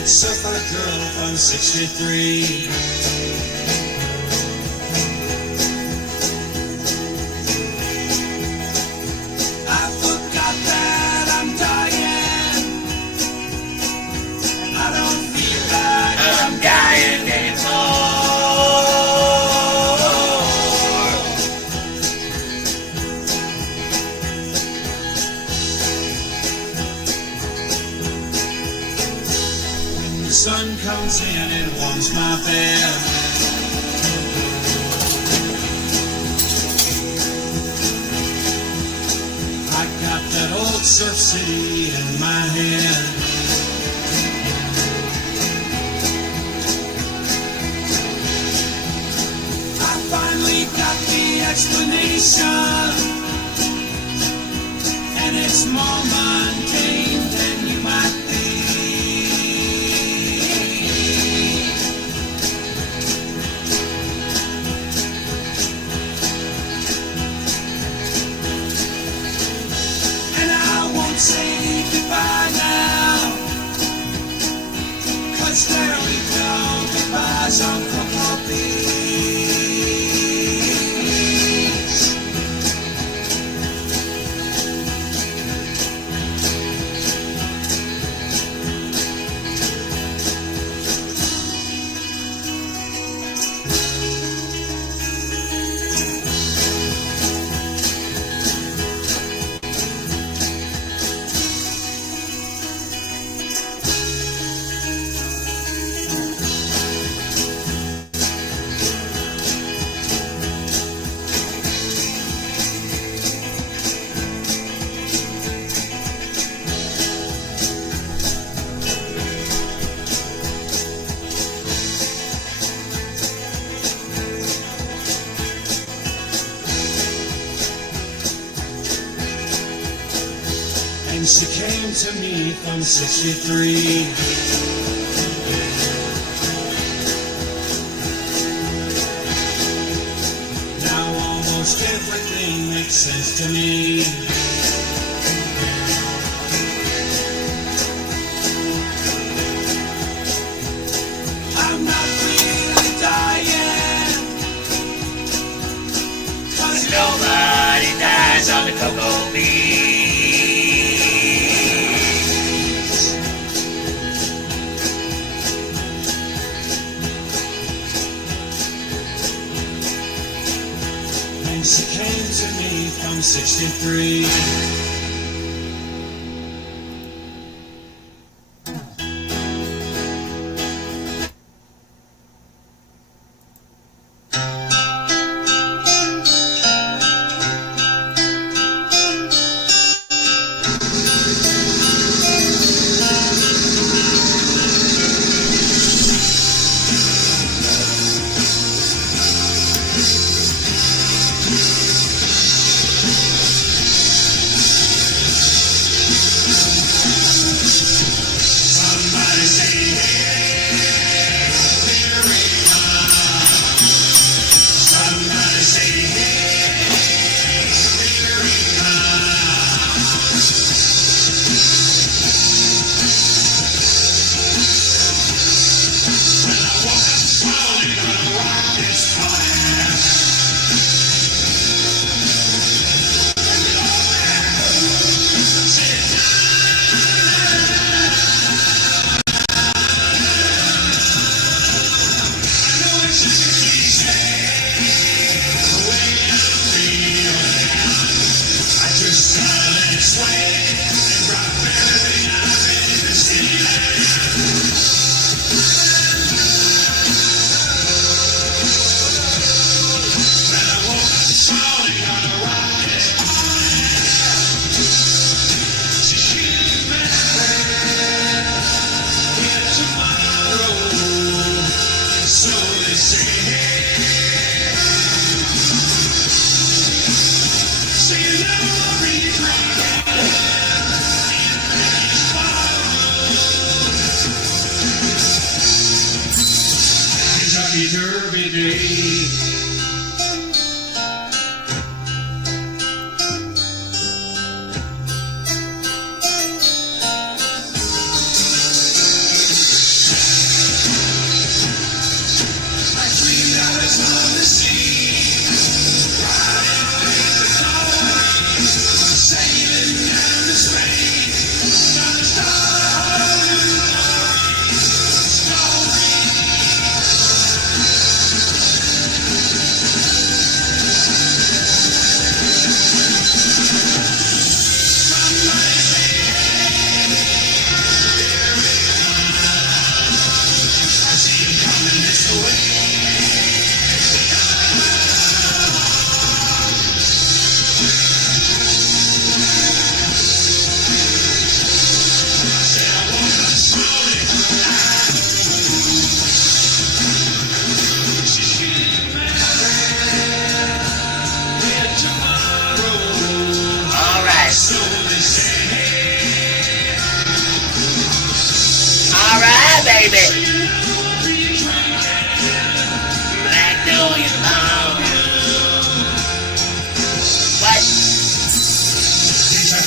that surfer girl from 63. I forgot that I'm dying. I don't feel like I'm dying anymore. The sun comes in, it warms my bed. I got that old surf city in my head. I finally got the explanation, and it's more mundane than you might think. Say goodbye now, 'cause there we go, goodbyes on Cocoa Beach. And she came to me from 63. Now almost everything makes sense to me. I'm not really dying, 'cause nobody dies on the Cocoa Beach. She came to me from 63.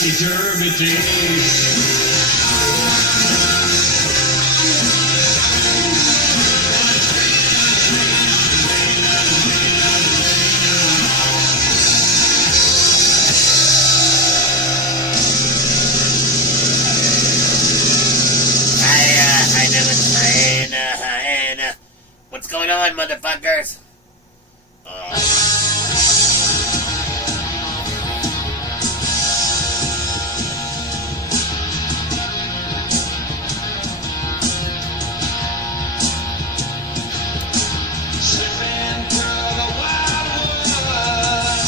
topsy-turvy. What's going on, motherfuckers? Slipping through the wild world.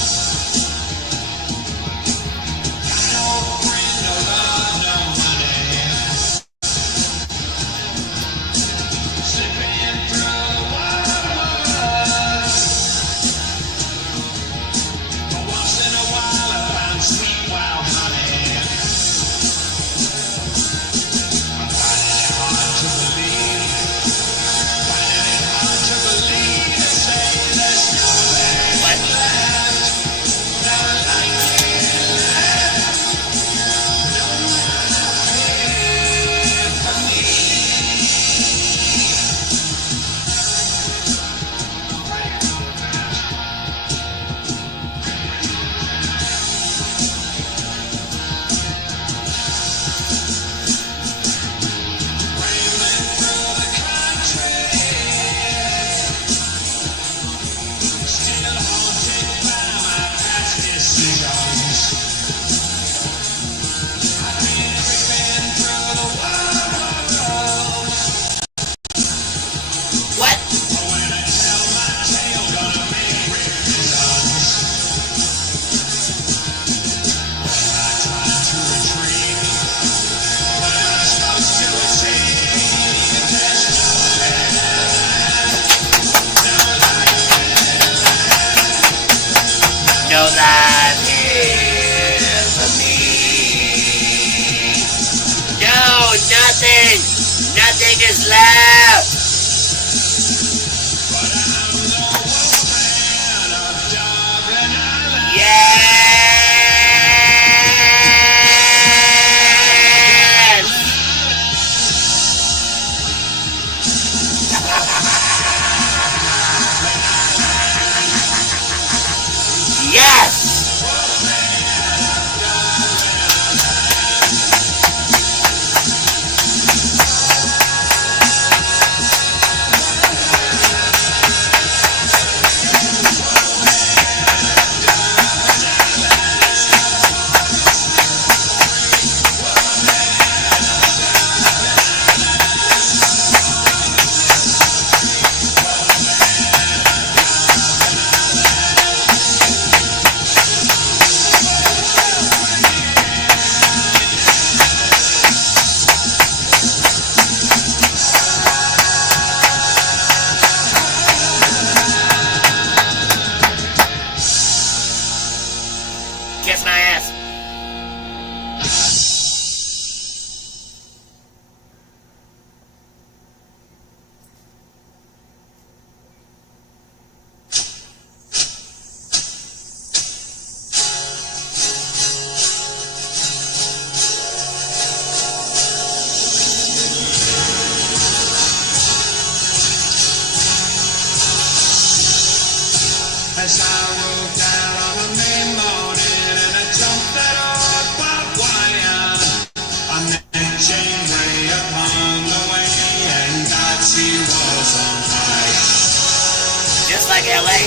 No friend, no love, no money. Slipping through the wild world. Once in a while I found sweet wild honey. I'm finding it hard to believe. Finding it hard to believe to say there's nothing left. No light left. No life for me. Rambling through the country, still haunted by my past decisions. I've been creeping through the world. What? When I tell my tale, gonna make revisions. When I try to retreat, when I'm supposed to achieve, there's nothing No life here for me. No, nothing. Nothing is left. but I'm the wolfman of Dublin Island. Yes. Yes. Kiss my ass. As I rode down on a May morning and I jumped that old barbed wire, I met Jane Ray upon the way and God, she was on fire. Just like LA.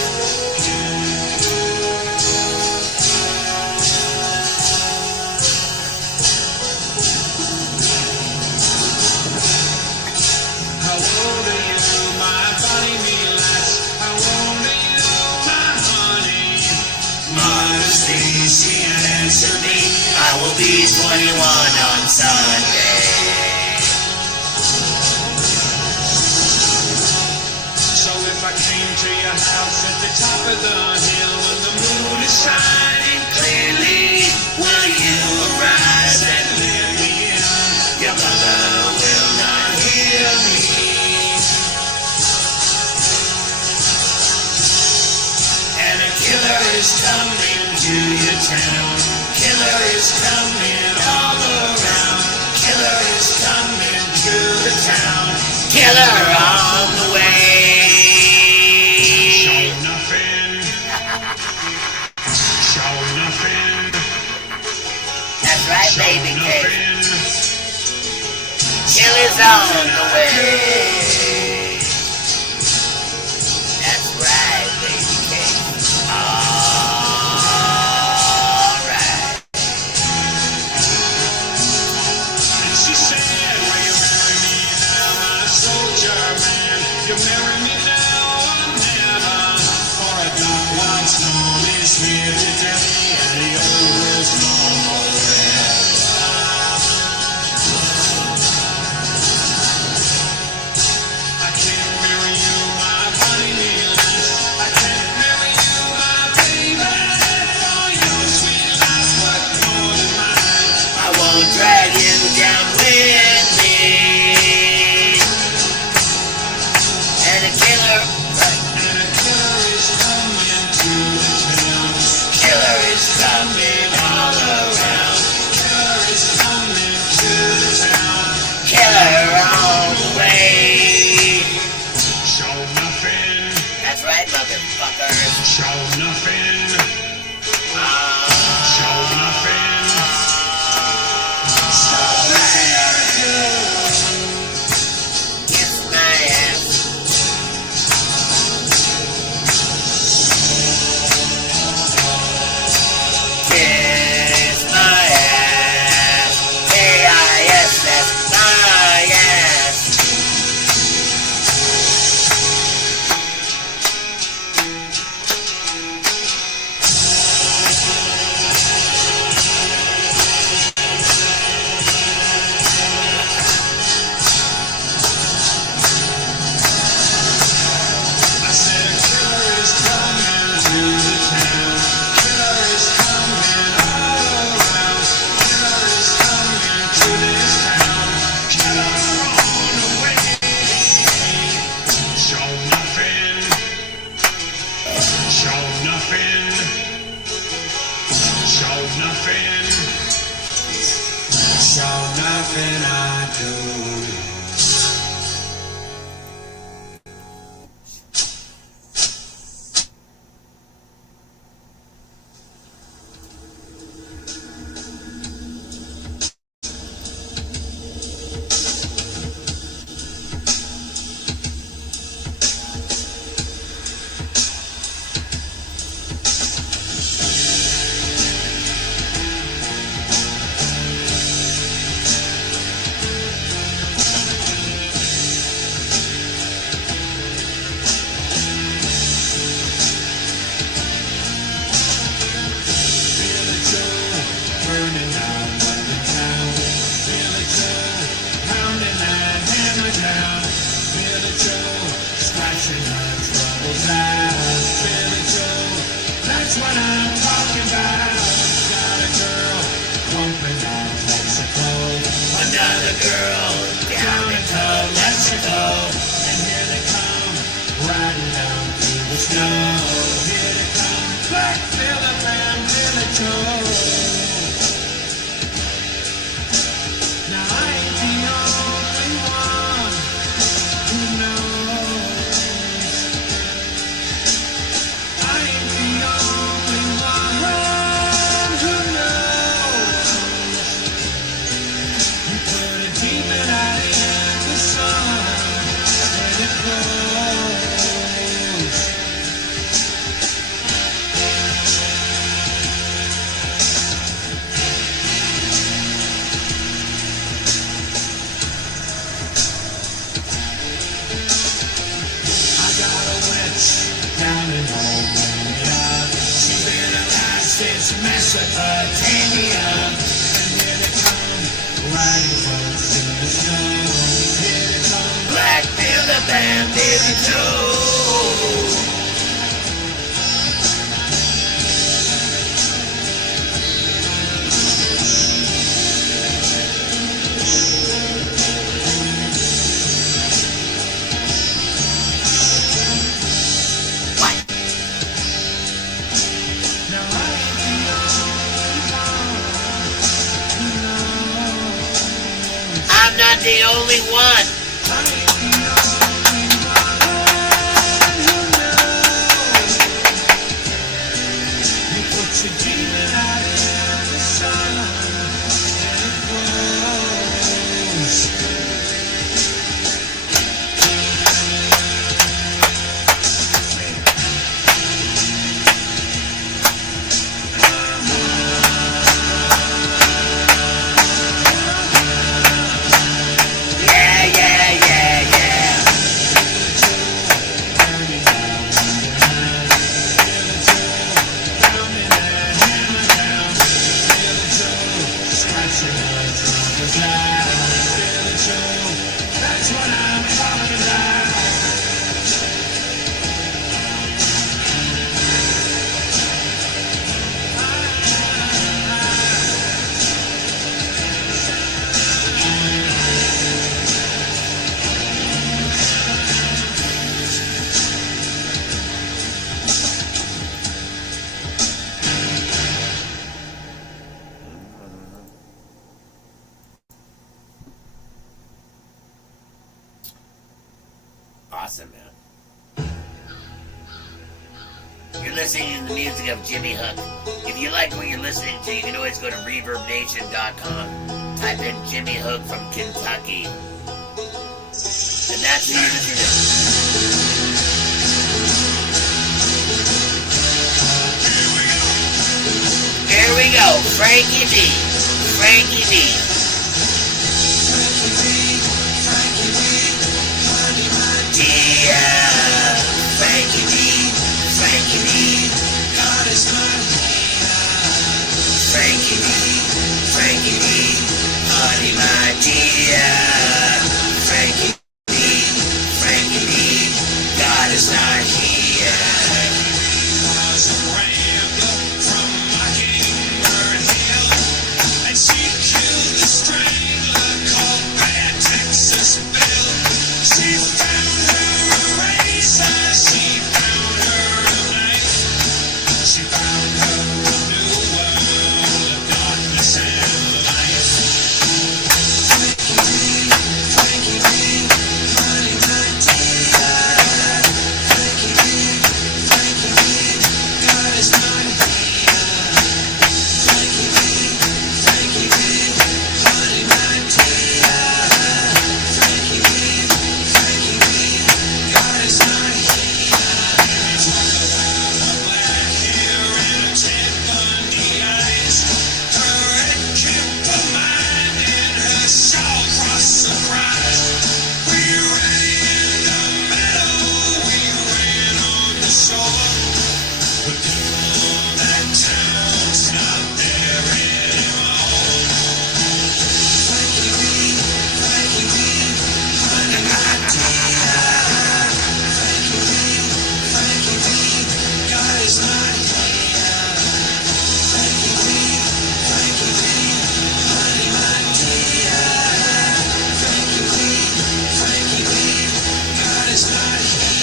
How old are you, my bonny me lass? How old are you, my honey? Modestly, she answered me, I will be 21 on Sunday. so if I came to your house at the top of the hill when the moon is shining Clearly, will you arise and let me in, your mother will not hear me. And a killer is coming to your town. Killer is coming killer on the way. Show nothing. Show nothing. That's right, Show baby cake. nothing. Killer's on the way. That's right, baby cake. Alright. And she said, will you marry me now, my soldier man? You marry me now or never? For a dark white storm is here today, and the old world's no more forever. I can't marry you, my honey lass. I can't marry you, my baby. For your sweet life, what more than mine? I won't drag you down with me. And a killer, And a killer is coming to the town. killer is coming all around. Killer is coming to the town. Killer on the way. Show nothing. That's right, motherfuckers. Show nothing. Ah. Show nothing. Kiss my ass. Kiss my ass. K-I-S-S, my ass. I said a killer is coming to the town. Killer is coming all around. Killer is coming to this town. Killer on the way. Show nothing. Show nothing. Show nothing. Show nothing I do. Feel it all burning out in the town. Feel it all pounding that hammer down. Feel it all scratching our troubles out. Feel it all, that's what I'm talking about. Got a girl pumping out Mexico. Another girl down into Mexico. And here they come, riding down through the snow. Here they come, Black Phillip and Billy Joe. Now I ain't the only one who knows. I ain't the only one who knows. You put a demon out in the sun, and it glows. I got a witch down in Romania. She's been alive since Mesopotamia. And here they come, riding folks in the snow. Here they come, Black Phillip and Billy Joe. I'm not the only one. That's what I'm talking about. Awesome, man. You're listening to the music of Jimmy Hook. If you like what you're listening to, you can always go to ReverbNation.com. Type in Jimmy Hook from Kentucky. And that's who you're listening to. Here we go. Frankie D. Frankie D. Yeah, Frankie D, Frankie D, God is not here. Frankie D, Frankie D, honey my dear. Frankie D, Frankie D, God is not here. Was a rambler from Mockingbird Hill, and she killed the strangler called Bad Texas Bill. She found her razor, she found her knife, she found her a new world of darkness and life. Frankie D, honey my dear. Frankie D, God is not here. Frankie D, honey my dear. Frankie D, God is not here. Talk about a black hair and a Ted Bundy eyes. Her red kip of mine and her shawl cross surprise. We ran in the meadow, we ran on the shore. But that town's not there anymore. Frankie D, honey my dear. Frankie D, God is not here. Frankie D, honey my dear. Frankie D, God is not here.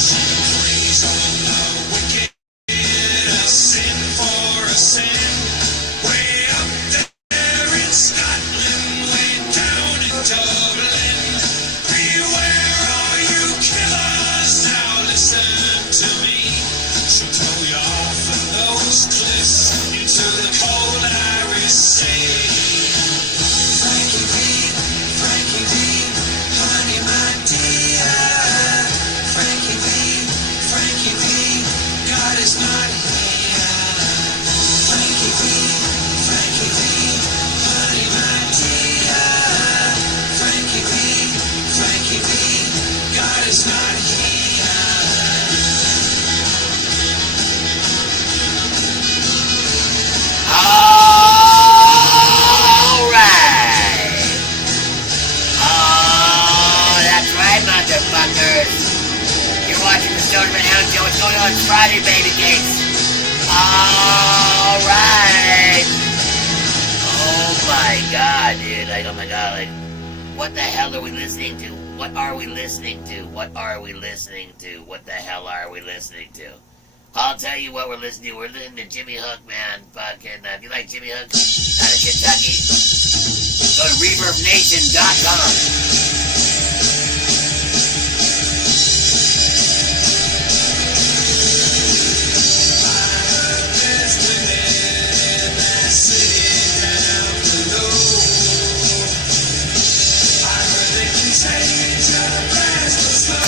She prays on the wicked, a sin for a sin. Way up there in Scotland, way down in Dublin. Beware all you killers, now listen to me. She'll throw you off of those cliffs into the cold Irish Sea. Frankie D, honey my dear. Frankie D, God is not here. Frankie D, honey my dear. Frankie D, God is not here. Alright. Oh, that's right, motherfuckers. You're watching the Stonerman Hound Show. What's going on? It's Friday, baby cakes. Alright. Oh my god, dude. Oh my god, what the hell are we listening to? What are we listening to? What are we listening to? What the hell are we listening to? I'll tell you what we're listening to. We're listening to Jimmy Hook, man. Fucking, if you like Jimmy Hook out of Kentucky, go to ReverbNation.com. Change the past was slow.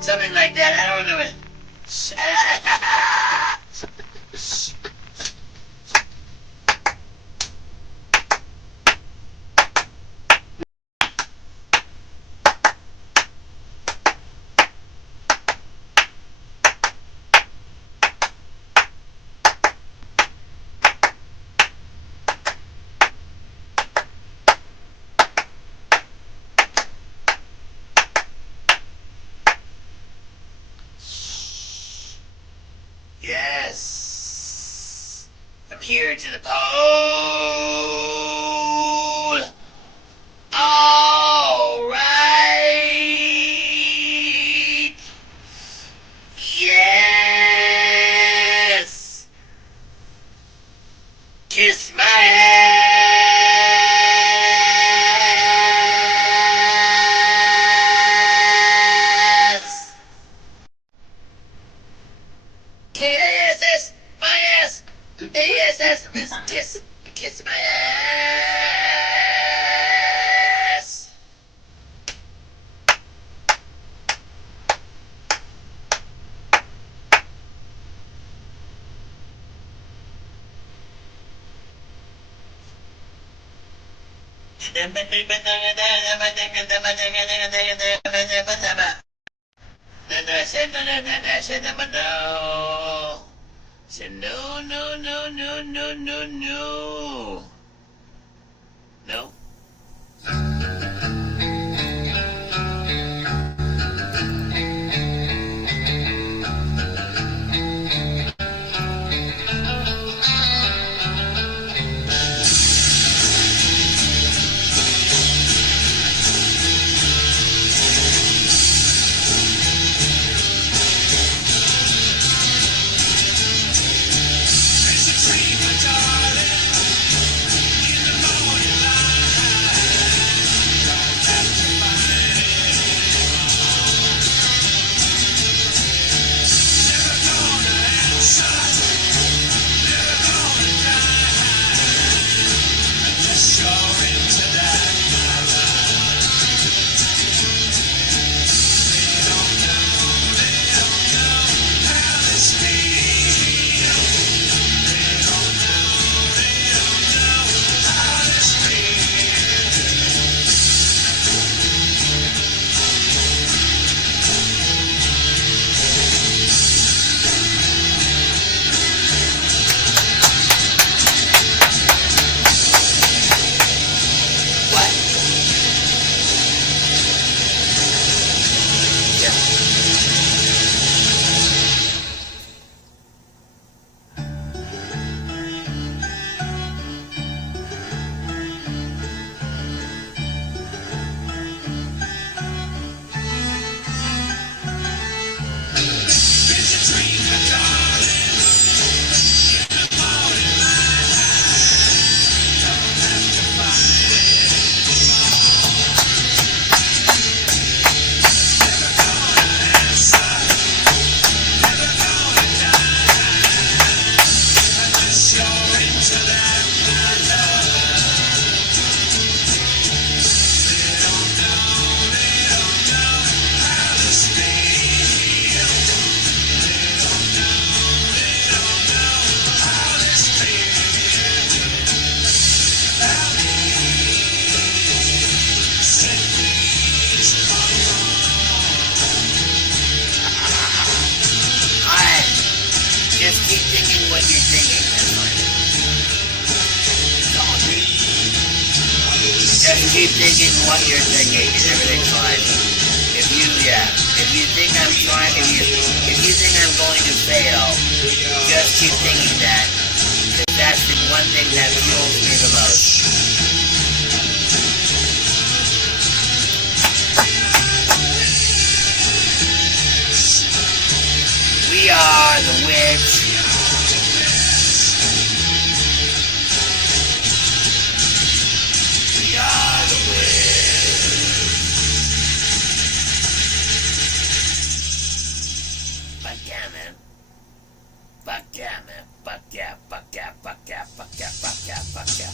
Something like that. I don't know. here to the pole. All right. Yes. Kiss my ass. K-A-S-S, my ass. A-S-S, kiss my ass. No, no, no, no, no, no, no. No? There's a dream, my darling, in the morning light. Don't have to fight it. Never gonna answer, never gonna die, unless you're into that, my love. They don't know how this feels. They don't know how this feels. What? Yeah. There's a dream, my darling, in the morning light. Don't have to fight it. Never gonna answer, never gonna die, unless you're into that, my love. They don't know how this feels. They don't know how this feels. Allow me, say please, come Alright. Just keep thinking what you're thinking. That's fine. on me. Just keep thinking what you're thinking and everything's fine. If you think I'm trying, if you think I'm going to fail, just keep thinking that. 'Cause that's the one thing that fuels me the most. We are the witch. We are the witch. Fuck yeah, man. Fuck yeah, man. Fuck yeah, fuck yeah, fuck yeah, fuck yeah, fuck yeah, fuck yeah.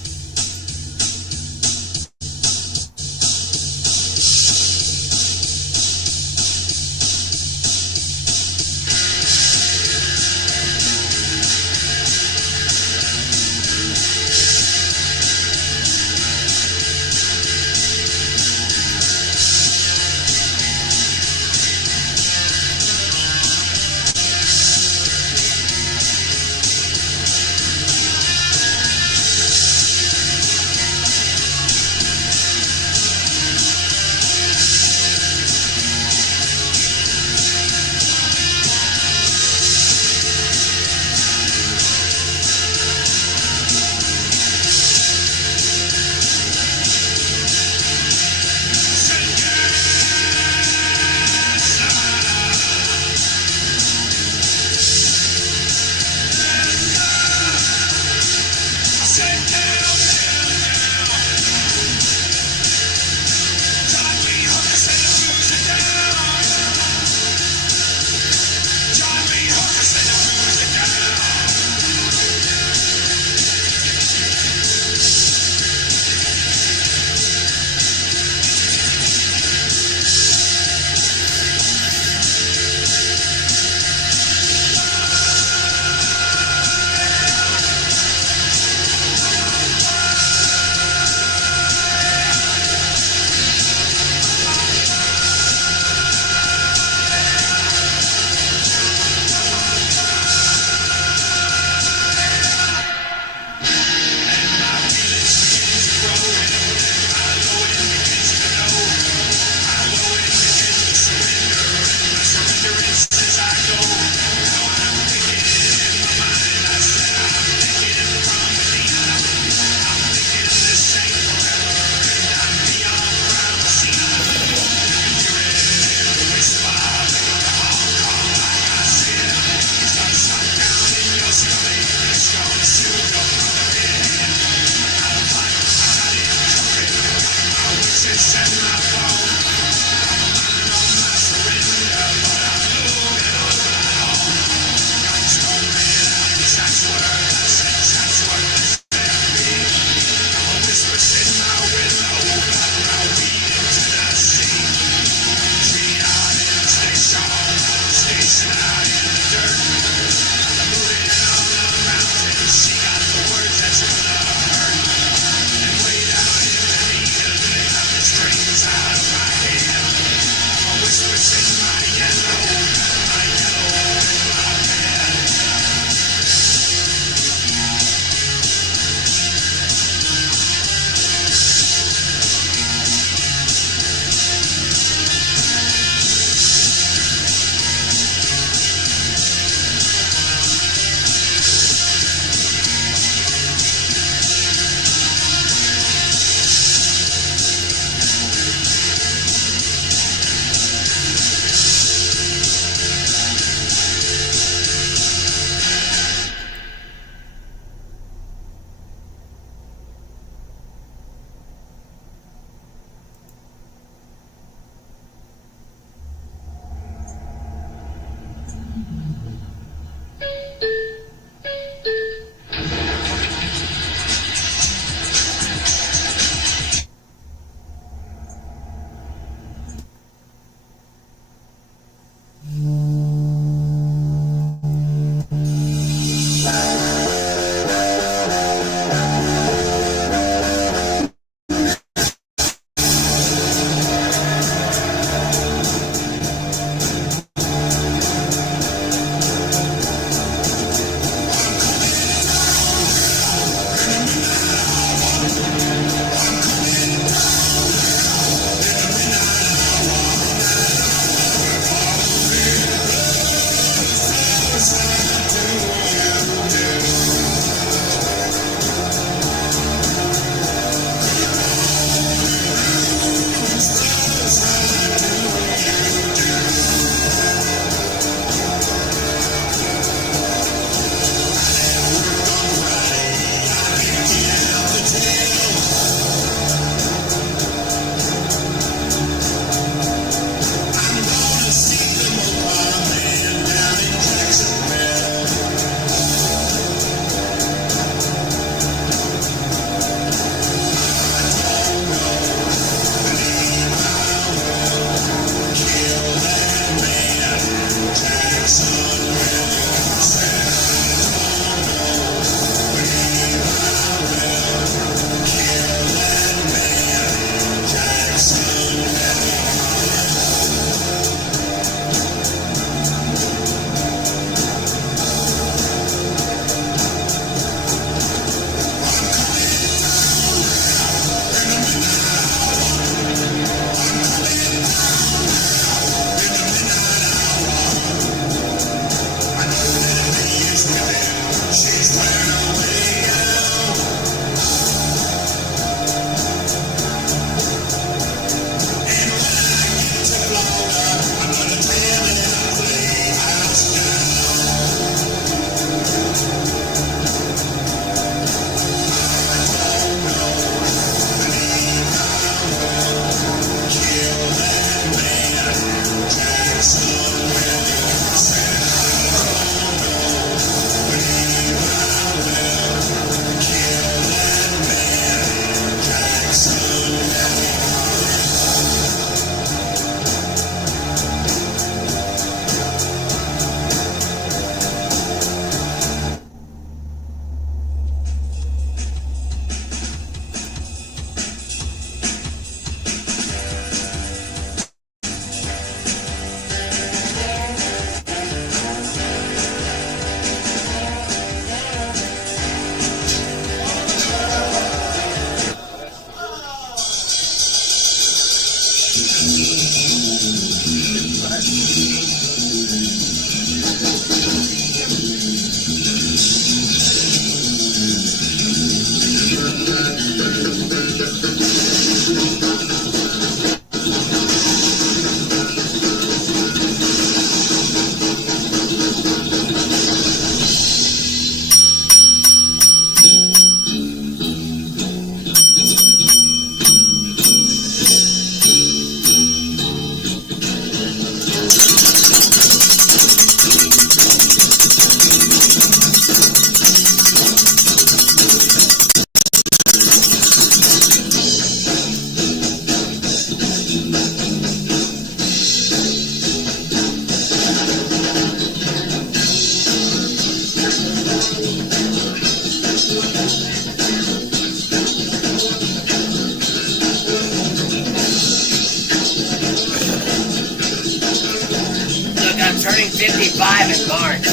I'm turning 55 in March.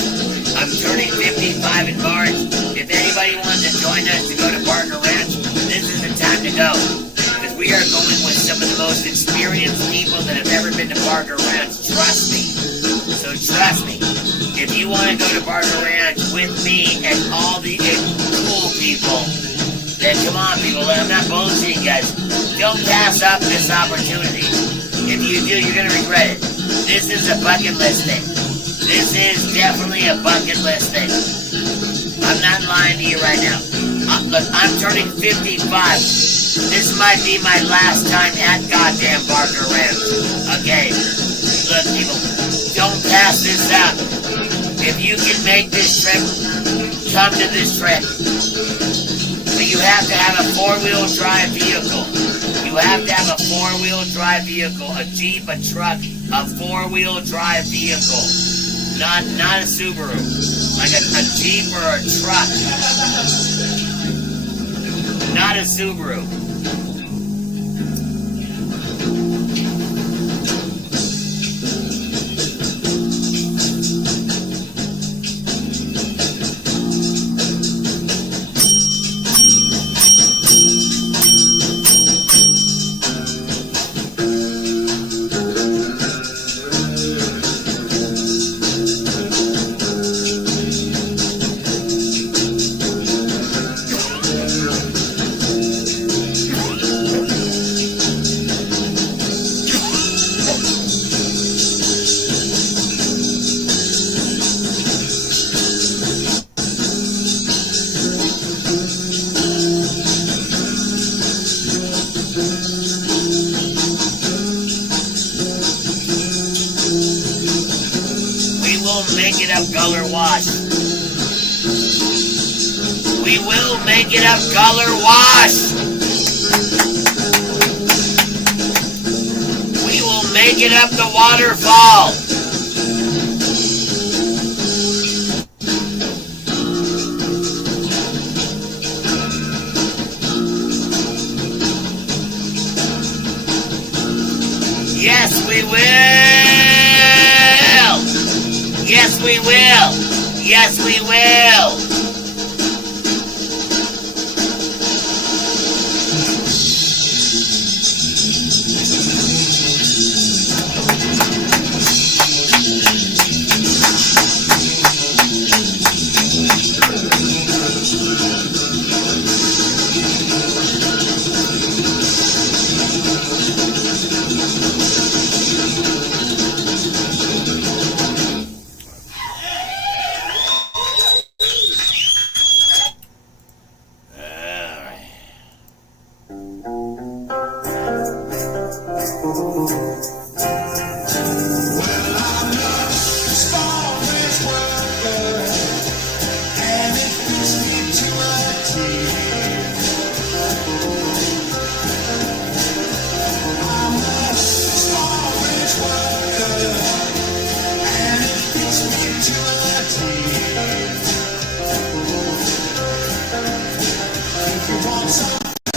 I'm turning 55 in March. If anybody wants to join us to go to Barker Ranch, this is the time to go. Because we are going with some of the most experienced people that have ever been to Barker Ranch. Trust me. So trust me. If you want to go to Barker Ranch with me and all the cool people, then come on, people. I'm not bullshitting, guys. Don't pass up this opportunity. If you do, you're going to regret it. This is a bucket list thing. This is definitely a bucket list thing. I'm not lying to you right now. Look, I'm turning 55. This might be my last time at goddamn Barker Ranch. Okay? Look, people, don't pass this up. If you can make this trip, come to this trip. But you have to have a four-wheel drive vehicle. You have to have a four-wheel drive vehicle, a Jeep, a truck, a four-wheel drive vehicle. Not a Subaru. Like a Jeep or a truck. Not a Subaru. Make it up color wash. We will make it up color wash. We will make it up the waterfall. Yes, we will. Yes, we will. Yes, we will.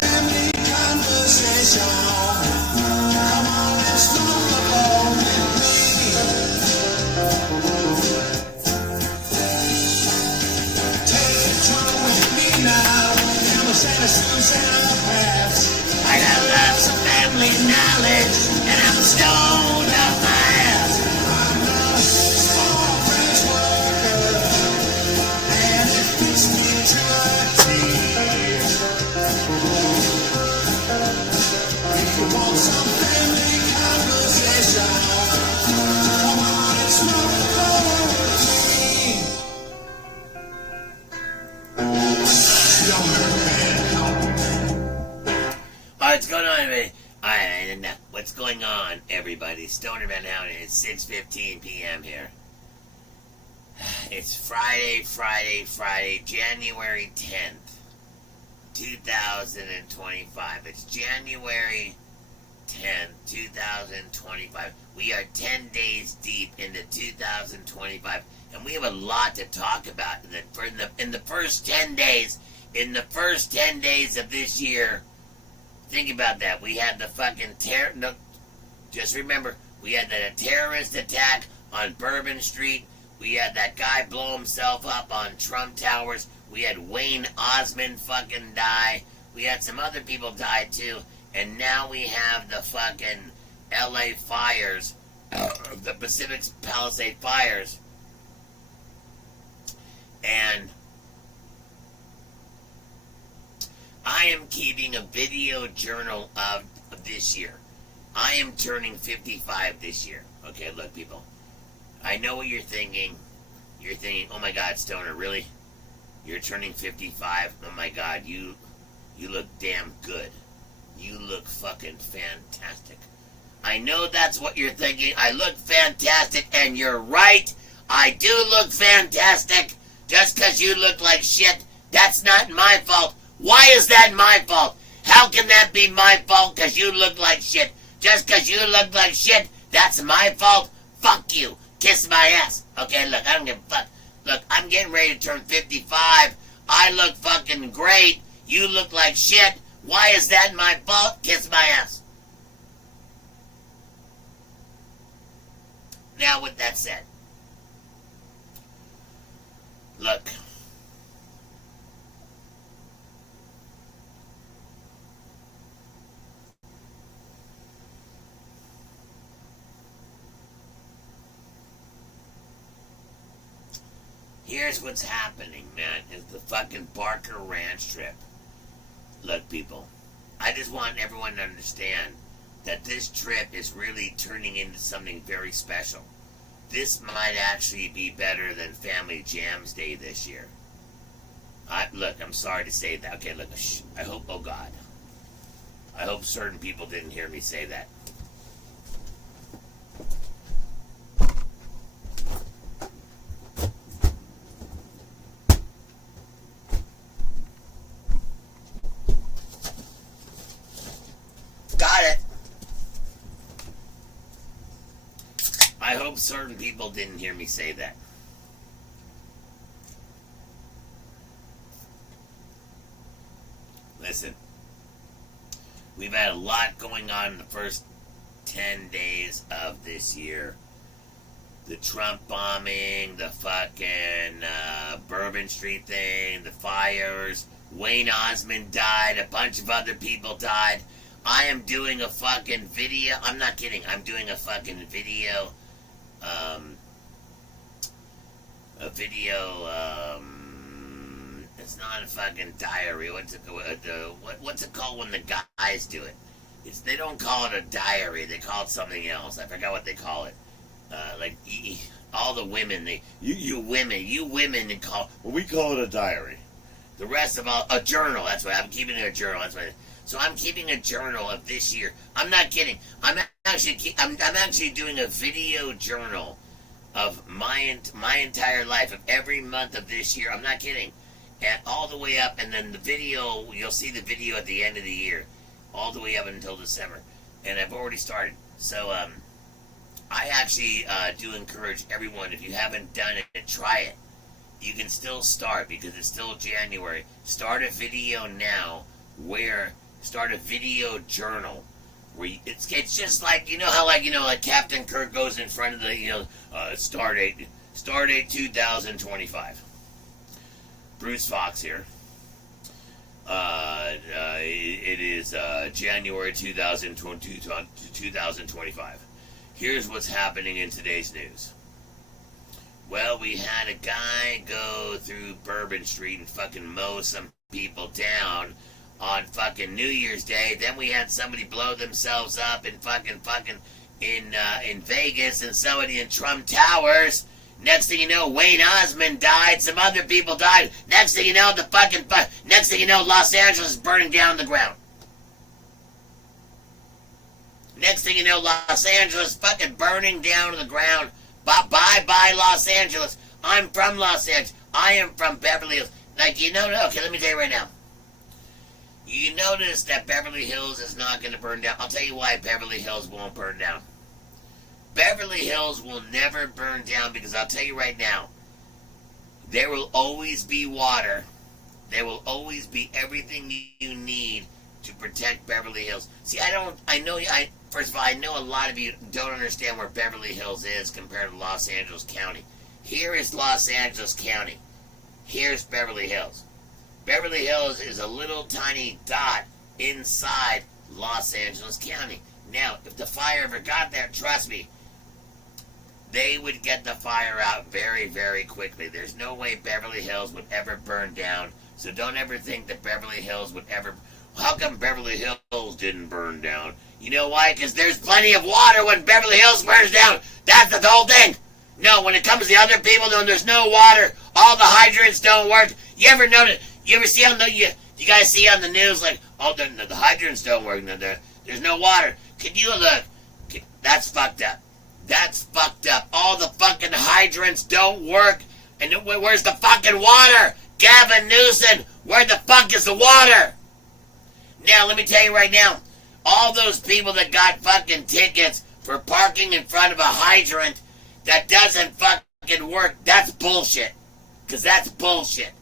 Family conversation. Come on, let's talk about Stoner Man Houten. It's 6:15 p.m. here. It's Friday, January 10th, 2025. It's January 10th, 2025. We are 10 days deep into 2025, and we have a lot to talk about. In the first 10 days, of this year, think about that. We had the fucking just remember, we had the terrorist attack on Bourbon Street. We had that guy blow himself up on Trump Towers. We had Wayne Osmond fucking die. We had some other people die too. And now we have the fucking LA fires, the Pacific Palisade fires. And I am keeping a video journal of this year. I am turning 55 this year. Okay, look, people. I know what you're thinking. You're thinking, oh my God, Stoner, really? You're turning 55? Oh my God, you look damn good. You look fucking fantastic. I know that's what you're thinking. I look fantastic, and you're right. I do look fantastic. Just because you look like shit, that's not my fault. Why is that my fault? How can that be my fault because you look like shit? Just because you look like shit, that's my fault? Fuck you. Kiss my ass. Okay, look, I don't give a fuck. Look, I'm getting ready to turn 55. I look fucking great. You look like shit. Why is that my fault? Kiss my ass. Now, with that said, look. Here's what's happening, man, is the fucking Barker Ranch trip. Look, people, I just want everyone to understand that this trip is really turning into something very special. This might actually be better than Family Jams Day this year. Look, I'm sorry to say that. Okay, look, I hope, oh God, I hope certain people didn't hear me say that. I hope certain people didn't hear me say that. Listen, we've had a lot going on in the first 10 days of this year. The Trump bombing, the fucking Bourbon Street thing, the fires, Wayne Osmond died, a bunch of other people died. I am doing a fucking video. I'm not kidding. I'm doing a fucking video. It's not a fucking diary. What's it called when the guys do it? They don't call it a diary. They call it something else. I forgot what they call it. All the women, you women, they call. Well, we call it a diary. The rest of all a journal. That's what I'm keeping a journal. That's what. So I'm keeping a journal of this year. I'm not kidding. I'm actually doing a video journal of my entire life, of every month of this year. I'm not kidding. And all the way up, and then the video, you'll see the video at the end of the year, all the way up until December. And I've already started. So I actually do encourage everyone, if you haven't done it, try it. You can still start because it's still January. Start a video now start a video journal where it's just like, like Captain Kirk goes in front of the, start date 2025. Bruce Fox here. It is January 2025. Here's what's happening in today's news. Well, we had a guy go through Bourbon Street and fucking mow some people down on fucking New Year's Day. Then we had somebody blow themselves up in in Vegas, and somebody in Trump Towers. Next thing you know, Wayne Osmond died. Some other people died. Next thing you know, Los Angeles is burning down the ground. Next thing you know, Los Angeles fucking burning down to the ground. Bye, Los Angeles. I'm from Los Angeles. I am from Beverly Hills. Like, you know, okay, let me tell you right now. You notice that Beverly Hills is not going to burn down. I'll tell you why Beverly Hills won't burn down. Beverly Hills will never burn down because I'll tell you right now, there will always be water. There will always be everything you need to protect Beverly Hills. See, first of all, I know a lot of you don't understand where Beverly Hills is compared to Los Angeles County. Here is Los Angeles County. Here's Beverly Hills. Beverly Hills is a little tiny dot inside Los Angeles County. Now, if the fire ever got there, trust me, they would get the fire out very, very quickly. There's no way Beverly Hills would ever burn down. So don't ever think that Beverly Hills would ever... How come Beverly Hills didn't burn down? You know why? Because there's plenty of water when Beverly Hills burns down. That's the whole thing. No, when it comes to the other people, then there's no water. All the hydrants don't work. You ever notice? You ever see on the... You guys see on the news, like, oh, the hydrants don't work. There's no water. Can you look? That's fucked up. That's fucked up. All the fucking hydrants don't work. And where's the fucking water? Gavin Newsom, where the fuck is the water? Now, let me tell you right now, all those people that got fucking tickets for parking in front of a hydrant that doesn't fucking work, that's bullshit. Because that's bullshit.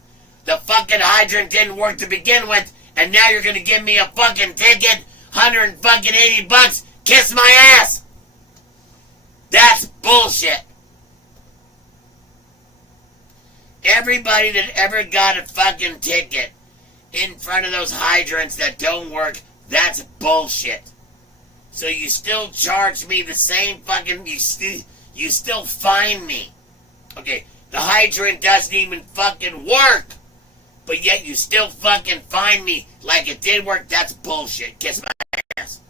The fucking hydrant didn't work to begin with, and now you're gonna give me a fucking ticket, $180, kiss my ass. That's bullshit. Everybody that ever got a fucking ticket in front of those hydrants that don't work, that's bullshit. So you still charge me the same fucking... You still fine me. Okay, the hydrant doesn't even fucking work. But yet you still fucking fine me like it did work. That's bullshit. Kiss my ass.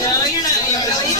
No, you're not. You're really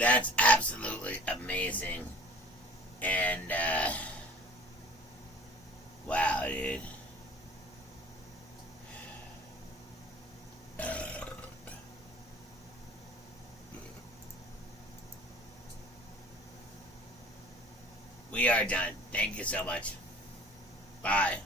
That's absolutely amazing. And, wow, dude. We are done. Thank you so much. Bye.